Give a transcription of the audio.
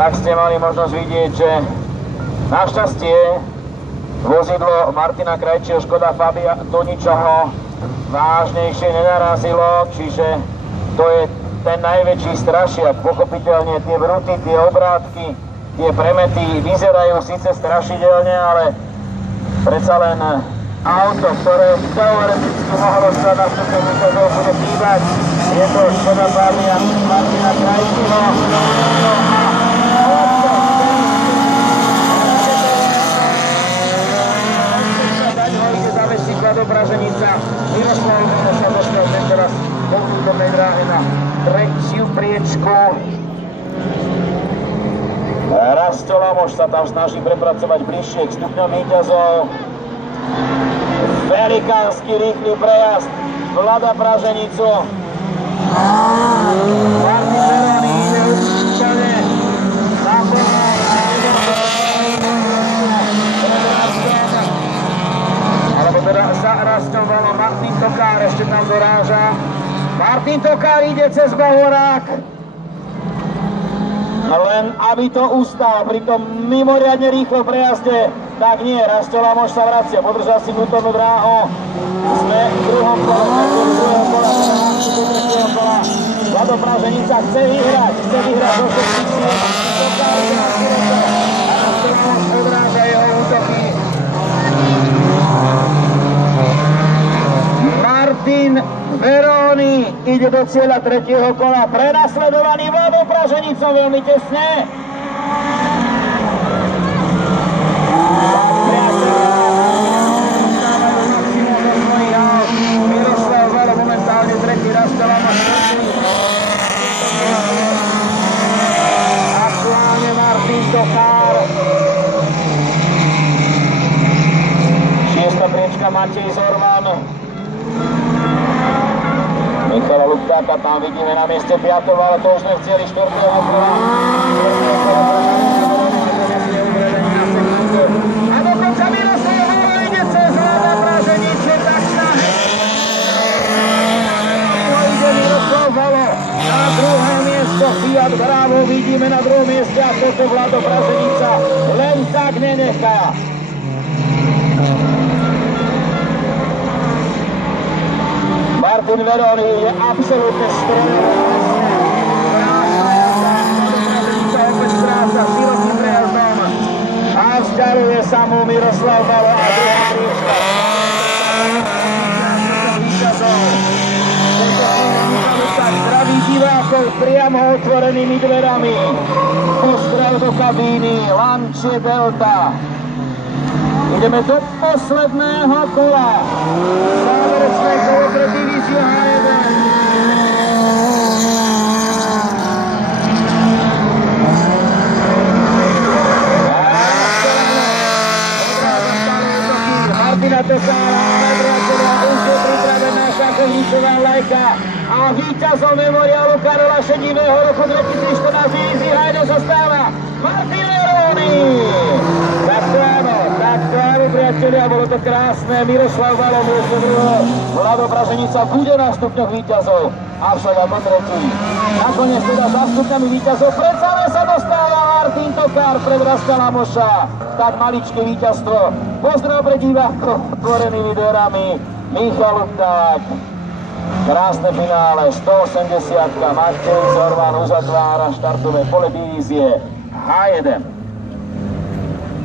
tak ste mali možnosť vidieť, že našťastie vozidlo Martina Krajčího Škoda Fabia do ničoho vážnejšie nenarazilo, čiže to je ten najväčší strašiak. Pochopiteľne tie bruty, tie obrátky, tie premety vyzerajú síce strašidelne, ale predsa len auto, ktoré teoreticky mohlo sa na stupňu víťazov bude chýbať. Je to Škoda Fabia Martina Krajčího. Do Praženica. Miroslav sa dostal teraz po úvodnej dráhe na tretiu priečku. Rasto Lamoš sa tam snaží prepracovať bližšie k stupňom víťazov. Velikánsky rýchly prejazd Vlada Praženicu. Martin Veroni ide úplne naplno. Za Rastom Valom Martin Tokár ešte tam doráža. Martin Tokár ide cez Bahorák. Len aby to ustal pri tom mimoriadne rýchlom prejazde, tak nie, Rasto Lamoš sa vracia, podržal si vnútornú dráhu. Sme v druhom kole, Vlado Praženica chce vyhrať zo všetkých síl. Tokár ide na široko a Rasto Lamoš odráža jeho útoky. Martin Veroni ide do cieľa tretieho kola, prenasledovaný Vladom Praženicom veľmi tesne. Miroslav Valo momentálne tretí, Rasto Lamoš aktuálne Martin Tokár. Šiesta priečka Matej Zorman. Michala Luptáka tam vidíme na mieste 5. ale to už sme chceli 4. kola. A dokonca Miroslav Valo ide cez Vlada Praženicu, tak sa ide Miroslav Valo na druhé miesto. Fiat Bravo vidíme na druhom mieste a toto Vlado Praženica len tak nenechá. Martin Veroni je absolútne strojový. Krásna opäť stráca širokým prejazdom a vzďaruje sa mu Miroslav Valo a druhá priečka. Zdraví divákov priamo otvorenými dverami. Pozdrav do kabíny Lancia Delta. Ideme do posledného kola. Záverečné kolo pre divíziu H1. Martina Tokára, Medráčová, už je pripravená šachovníčová vlajka. A víťazom memoriálu Karola Šedivého roku 2014 divízii H1 zostáva Martin Veroni. Tak to áno, priatelia, bolo to krásne. Miroslav Valo, miesto druhého. Vlado Praženica bude na stupňoch víťazov. Avšak a tretí. Nakoniec teda za stupňami víťazov predsa len sa dostáva Martin Tokár pred Rasta Lamoša. Tak maličké víťazstvo. Pozdrav pre divákov otvorenými dverami. Michal Lupták. Krásne finále. 180. Matej Zorman uzatvára štartové pole divízie H1.